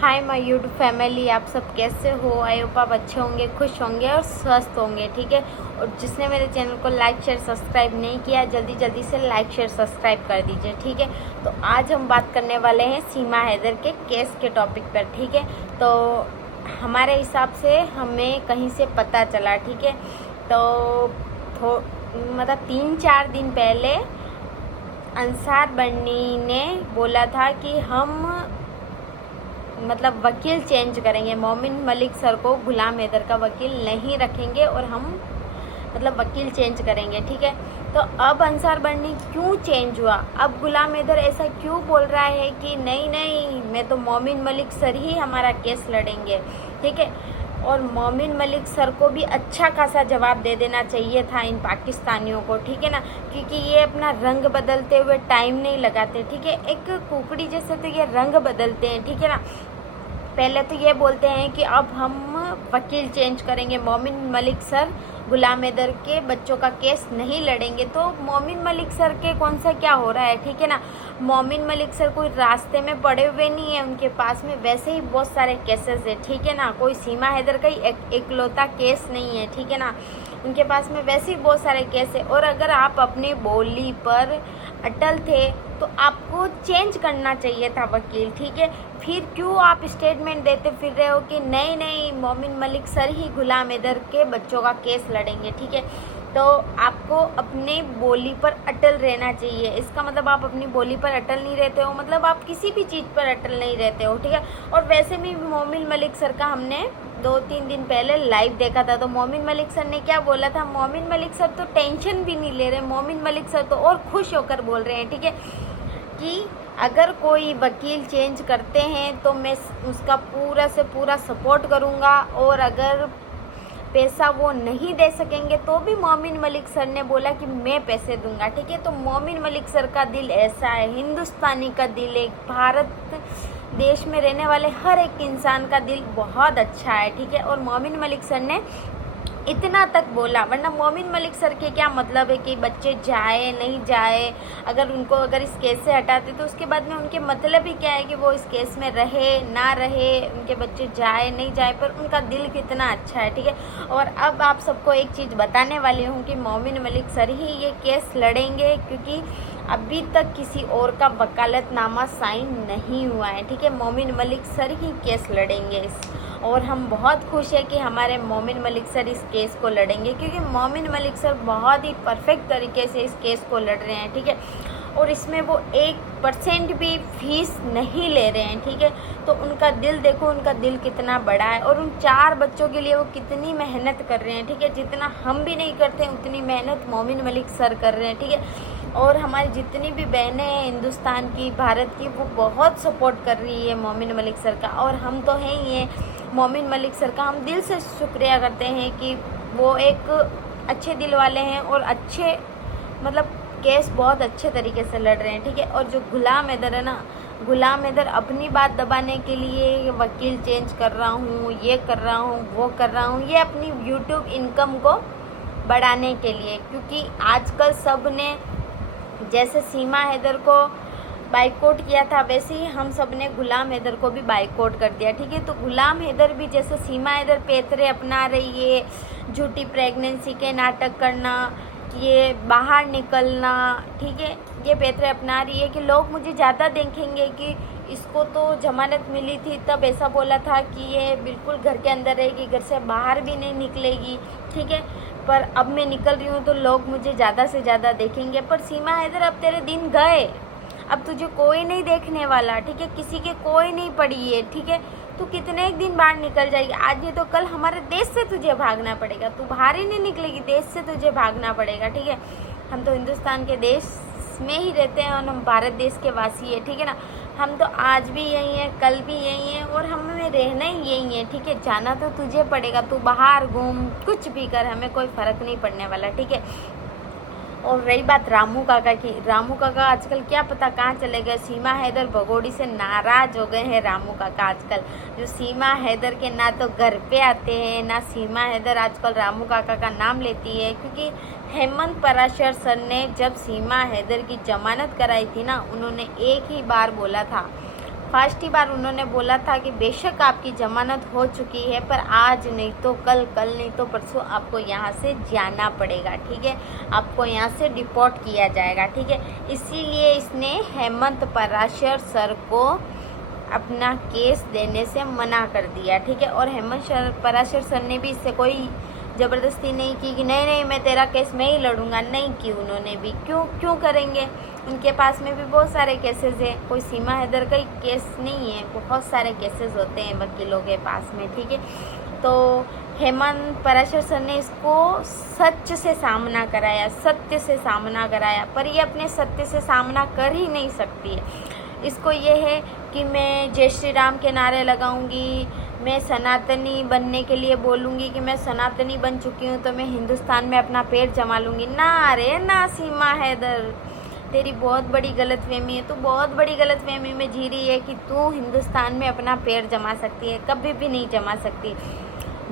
Hi my YouTube family, आप सब कैसे हो? आई होप आप अच्छे होंगे, खुश होंगे और स्वस्थ होंगे। ठीक है। और जिसने मेरे चैनल को लाइक शेयर सब्सक्राइब नहीं किया, जल्दी जल्दी से लाइक शेयर सब्सक्राइब कर दीजिए। ठीक है। तो आज हम बात करने वाले हैं सीमा हैदर के केस के टॉपिक पर। ठीक है। तो हमारे हिसाब से हमें कहीं से पता चला। ठीक है। तो मतलब 3-4 दिन पहले अंसार बन्नी ने बोला था कि हम वकील चेंज करेंगे, मोमिन मलिक सर को गुलाम हैदर का वकील नहीं रखेंगे और हम वकील चेंज करेंगे। ठीक है। तो अब अंसार बन्नी क्यों चेंज हुआ? अब गुलाम हैदर ऐसा क्यों बोल रहा है कि नहीं नहीं, मैं तो मोमिन मलिक सर ही हमारा केस लड़ेंगे? ठीक है। और मोमिन मलिक सर को भी अच्छा खासा जवाब दे देना चाहिए था इन पाकिस्तानियों को। ठीक है ना, क्योंकि ये अपना रंग बदलते हुए टाइम नहीं लगाते। ठीक है। एक कुकड़ी जैसे तो ये रंग बदलते हैं। ठीक है ना। पहले तो ये बोलते हैं कि अब हम वकील चेंज करेंगे, मोमिन मलिक सर गुलाम हैदर के बच्चों का केस नहीं लड़ेंगे। तो मोमिन मलिक सर के कौन सा क्या हो रहा है? ठीक है ना। मोमिन मलिक सर कोई रास्ते में पड़े हुए नहीं है, उनके पास में वैसे ही बहुत सारे केसेस है। ठीक है ना। कोई सीमा हैदर का ही इकलौता केस नहीं है। ठीक है ना। उनके पास में वैसे ही बहुत सारे केस है। और अगर आप अपनी बोली पर अटल थे तो आपको चेंज करना चाहिए था वकील। ठीक है। फिर क्यों आप स्टेटमेंट देते फिर रहे हो कि नहीं नहीं, मोमिन मलिक सर ही गुलाम हैदर के बच्चों का केस लड़ेंगे? ठीक है। तो आपको अपनी बोली पर अटल रहना चाहिए। इसका मतलब आप अपनी बोली पर अटल नहीं रहते हो, आप किसी भी चीज़ पर अटल नहीं रहते हो। ठीक है। और वैसे भी मोमिन मलिक सर का हमने 2-3 दिन पहले लाइव देखा था। तो मोमिन मलिक सर ने क्या बोला था? मोमिन मलिक सर तो टेंशन भी नहीं ले रहे, मोमिन मलिक सर तो और खुश होकर बोल रहे हैं। ठीक है, कि अगर कोई वकील चेंज करते हैं तो मैं उसका पूरा से पूरा सपोर्ट करूंगा, और अगर पैसा वो नहीं दे सकेंगे तो भी मोमिन मलिक सर ने बोला कि मैं पैसे दूंगा। ठीक है। तो मोमिन मलिक सर का दिल ऐसा है, हिंदुस्तानी का दिल, एक भारत देश में रहने वाले हर एक इंसान का दिल बहुत अच्छा है। ठीक है। और मोमिन मलिक सर ने इतना तक बोला, वरना मोमिन मलिक सर के क्या मतलब है कि बच्चे जाए नहीं जाए? अगर इस केस से हटाते तो उसके बाद में उनके मतलब ही क्या है कि वो इस केस में रहे ना रहे, उनके बच्चे जाए नहीं जाए, पर उनका दिल कितना अच्छा है। ठीक है। और अब आप सबको एक चीज़ बताने वाली हूँ कि मोमिन मलिक सर ही ये केस लड़ेंगे, क्योंकि अभी तक किसी और का वकालतनामा साइन नहीं हुआ है। ठीक है। मोमिन मलिक सर ही केस लड़ेंगे और हम बहुत खुश है कि हमारे मोमिन मलिक सर इस केस को लड़ेंगे, क्योंकि मोमिन मलिक सर बहुत ही परफेक्ट तरीके से इस केस को लड़ रहे हैं। ठीक है। और इसमें वो 1% भी फीस नहीं ले रहे हैं। ठीक है। तो उनका दिल देखो, उनका दिल कितना बड़ा है, और उन 4 बच्चों के लिए वो कितनी मेहनत कर रहे हैं। ठीक है। जितना हम भी नहीं करते हैं उतनी मेहनत मोमिन मलिक सर कर रहे हैं। ठीक है। और हमारी जितनी भी बहनें हैं हिंदुस्तान की, भारत की, वो बहुत सपोर्ट कर रही है मोमिन मलिक सर का, और हम तो हैं ही हैं मोमिन मलिक सर का। हम दिल से शुक्रिया करते हैं कि वो एक अच्छे दिल वाले हैं और अच्छे केस बहुत अच्छे तरीके से लड़ रहे हैं। ठीक है। और जो गुलाम हैदर है ना, गुलाम हैदर अपनी बात दबाने के लिए वकील चेंज कर रहा हूँ, ये कर रहा हूँ, वो कर रहा हूँ, ये अपनी यूट्यूब इनकम को बढ़ाने के लिए, क्योंकि आजकल सब ने जैसे सीमा हैदर को बाइकआउट किया था, वैसे ही हम सब ने गुलाम हैदर को भी बाइकआउट कर दिया। ठीक है। तो गुलाम हैदर भी जैसे सीमा हैदर पैतरे अपना रही है, झूठी प्रेगनेंसी के नाटक करना, ये बाहर निकलना, ठीक है, ये पैतरे अपना रही है कि लोग मुझे ज़्यादा देखेंगे कि इसको तो जमानत मिली थी तब ऐसा बोला था कि ये बिल्कुल घर के अंदर रहेगी, घर से बाहर भी नहीं निकलेगी। ठीक है। पर अब मैं निकल रही हूँ तो लोग मुझे ज़्यादा से ज़्यादा देखेंगे। पर सीमा हैदर, अब तेरे दिन गए, अब तुझे कोई नहीं देखने वाला। ठीक है। किसी के कोई नहीं पड़ी है। ठीक है। तू कितने एक दिन बाहर निकल जाएगी, आज नहीं तो कल हमारे देश से तुझे भागना पड़ेगा। तू बाहर ही नहीं निकलेगी, देश से तुझे भागना पड़ेगा। ठीक है। हम तो हिंदुस्तान के देश में ही रहते हैं और हम भारत देश के वासी है। ठीक है ना। हम तो आज भी यही हैं, कल भी यही हैं, और हमें रहना ही यही है। ठीक है। जाना तो तुझे पड़ेगा, तू बाहर घूम, कुछ भी कर, हमें कोई फ़र्क नहीं पड़ने वाला। ठीक है। और रही बात रामू काका की, रामू काका आजकल क्या पता कहाँ चले गए। सीमा हैदर भगोड़ी से नाराज़ हो गए हैं रामू काका आजकल। जो सीमा हैदर के ना तो घर पे आते हैं, ना सीमा हैदर आजकल रामू काका का नाम लेती है, क्योंकि हेमंत पराशर सर ने जब सीमा हैदर की जमानत कराई थी ना, उन्होंने एक ही बार बोला था, फर्स्ट ही बार उन्होंने बोला था कि बेशक आपकी ज़मानत हो चुकी है, पर आज नहीं तो कल, कल नहीं तो परसों आपको यहाँ से जाना पड़ेगा, ठीक है, आपको यहाँ से डिपोर्ट किया जाएगा, ठीक है। इसीलिए इसने हेमंत पराशर सर को अपना केस देने से मना कर दिया, ठीक है। और हेमंत पराशर सर ने भी इससे कोई ज़बरदस्ती नहीं की कि नहीं नहीं मैं तेरा केस मैं ही लड़ूंगा, नहीं की उन्होंने भी। क्यों करेंगे, उनके पास में भी बहुत सारे केसेस हैं, कोई सीमा हैदर का ही केस नहीं है, बहुत सारे केसेस होते हैं वकीलों के पास में, ठीक है। तो हेमंत पराशर सर ने इसको सच से सामना कराया, सत्य से सामना कराया, पर ये अपने सत्य से सामना कर ही नहीं सकती है। इसको ये है कि मैं जय श्री राम के नारे लगाऊंगी, मैं सनातनी बनने के लिए बोलूँगी कि मैं सनातनी बन चुकी हूँ तो मैं हिंदुस्तान में अपना पैर जमा लूँगी। ना रे ना सीमा हैदर, तेरी बहुत बड़ी गलतफहमी है, तू बहुत बड़ी गलतफहमी में जी रही है कि तू हिंदुस्तान में अपना पैर जमा सकती है, कभी भी नहीं जमा सकती।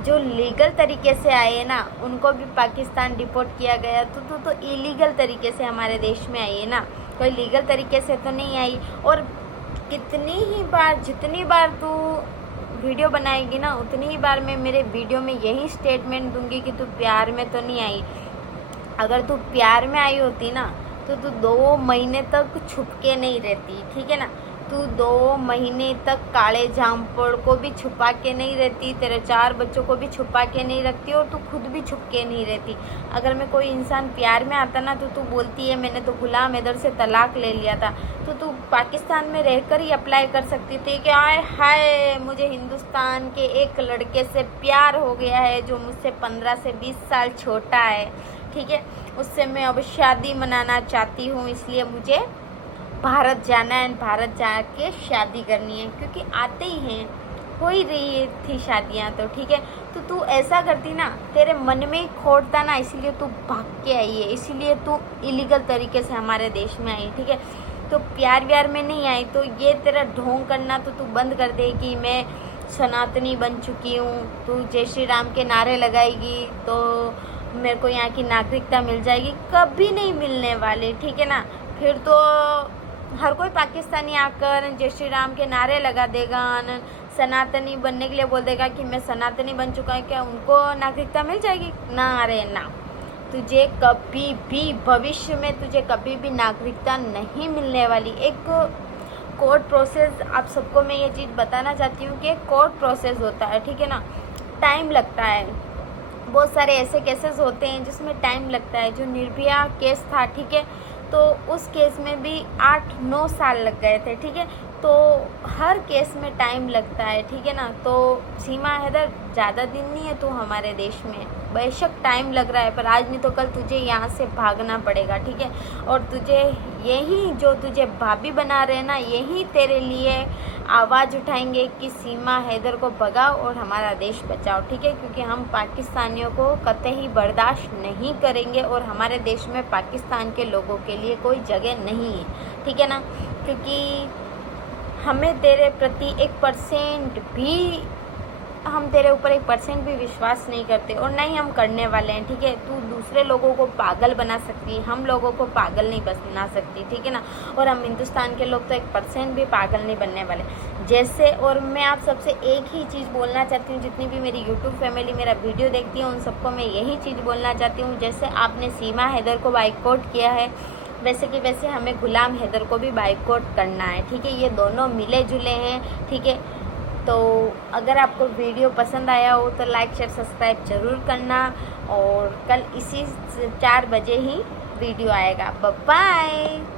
जो लीगल तरीके से आए ना उनको भी पाकिस्तान डिपोर्ट किया गया, तो इलीगल तरीके से हमारे देश में आई है ना, कोई लीगल तरीके से तो नहीं आई। और कितनी ही बार, जितनी बार तू वीडियो बनाएगी ना उतनी ही बार मैं मेरे वीडियो में यही स्टेटमेंट दूंगी कि तू प्यार में तो नहीं आई। अगर तू प्यार में आई होती ना तो तू 2 महीने तक छुप के नहीं रहती, ठीक है ना। तू 2 महीने तक काले जामपड़ को भी छुपा के नहीं रहती, तेरे 4 बच्चों को भी छुपा के नहीं रखती और तू खुद भी छुप के नहीं रहती। अगर मैं कोई इंसान प्यार में आता ना तो तू बोलती है मैंने तो गुलाम हैदर से तलाक ले लिया था, तो तू पाकिस्तान में रहकर ही अप्लाई कर सकती थी कि आय हाय मुझे हिंदुस्तान के एक लड़के से प्यार हो गया है जो मुझसे 15 से 20 साल छोटा है, ठीक है, उससे मैं अब शादी मनाना चाहती हूँ, इसलिए मुझे भारत जाना है, भारत जाके शादी करनी है, क्योंकि आते ही हैं, हो ही रही थी शादियाँ तो, ठीक है। तो तू ऐसा करती ना, तेरे मन में ही खोट था ना, इसीलिए तू भाग के आई है, इसीलिए तू इलीगल तरीके से हमारे देश में आई, ठीक है। तो प्यार व्यार में नहीं आई, तो ये तेरा ढोंग करना तो तू बंद कर दे कि मैं सनातनी बन चुकी हूँ, तू जय श्री राम के नारे लगाएगी तो मेरे को यहाँ की नागरिकता मिल जाएगी, कभी नहीं मिलने वाली, ठीक है ना। फिर तो हर कोई पाकिस्तानी आकर जय श्री राम के नारे लगा देगा, सनातनी बनने के लिए बोल देगा कि मैं सनातनी बन चुका है, क्या उनको नागरिकता मिल जाएगी? ना रे ना, तुझे कभी भी भविष्य में तुझे कभी भी नागरिकता नहीं मिलने वाली। एक कोर्ट प्रोसेस, आप सबको मैं ये चीज़ बताना चाहती हूँ कि कोर्ट प्रोसेस होता है, ठीक है ना, टाइम लगता है। बहुत सारे ऐसे केसेस होते हैं जिसमें टाइम लगता है। जो निर्भया केस था, ठीक है, तो उस केस में भी 8-9 साल लग गए थे, ठीक है। तो हर केस में टाइम लगता है, ठीक है ना। तो सीमा हैदर ज़्यादा दिन नहीं है तू हमारे देश में, बेशक टाइम लग रहा है, पर आज नहीं तो कल तुझे यहाँ से भागना पड़ेगा, ठीक है। और तुझे यही जो तुझे भाभी बना रहे ना, यही तेरे लिए आवाज़ उठाएंगे कि सीमा हैदर को भगाओ और हमारा देश बचाओ, ठीक है। क्योंकि हम पाकिस्तानियों को कतई बर्दाश्त नहीं करेंगे और हमारे देश में पाकिस्तान के लोगों के लिए कोई जगह नहीं है, ठीक है ना। क्योंकि हमें तेरे प्रति 1% भी, हम तेरे ऊपर 1% भी विश्वास नहीं करते और नहीं हम करने वाले हैं, ठीक है। तू दूसरे लोगों को पागल बना सकती है, हम लोगों को पागल नहीं बना सकती, ठीक है ना। और हम हिंदुस्तान के लोग तो 1% भी पागल नहीं बनने वाले जैसे। और मैं आप सबसे एक ही चीज़ बोलना चाहती हूँ, जितनी भी मेरी यूट्यूब फैमिली मेरा वीडियो देखती है उन सबको मैं यही चीज़ बोलना चाहती हूँ, जैसे आपने सीमा हैदर को बाइकआउट किया है वैसे कि वैसे हमें गुलाम हैदर को भी बाइकआउट करना है, ठीक है। ये दोनों मिले जुले हैं, ठीक है। तो अगर आपको वीडियो पसंद आया हो तो लाइक शेयर सब्सक्राइब ज़रूर करना, और कल इसी 4 बजे ही वीडियो आएगा। Bye bye.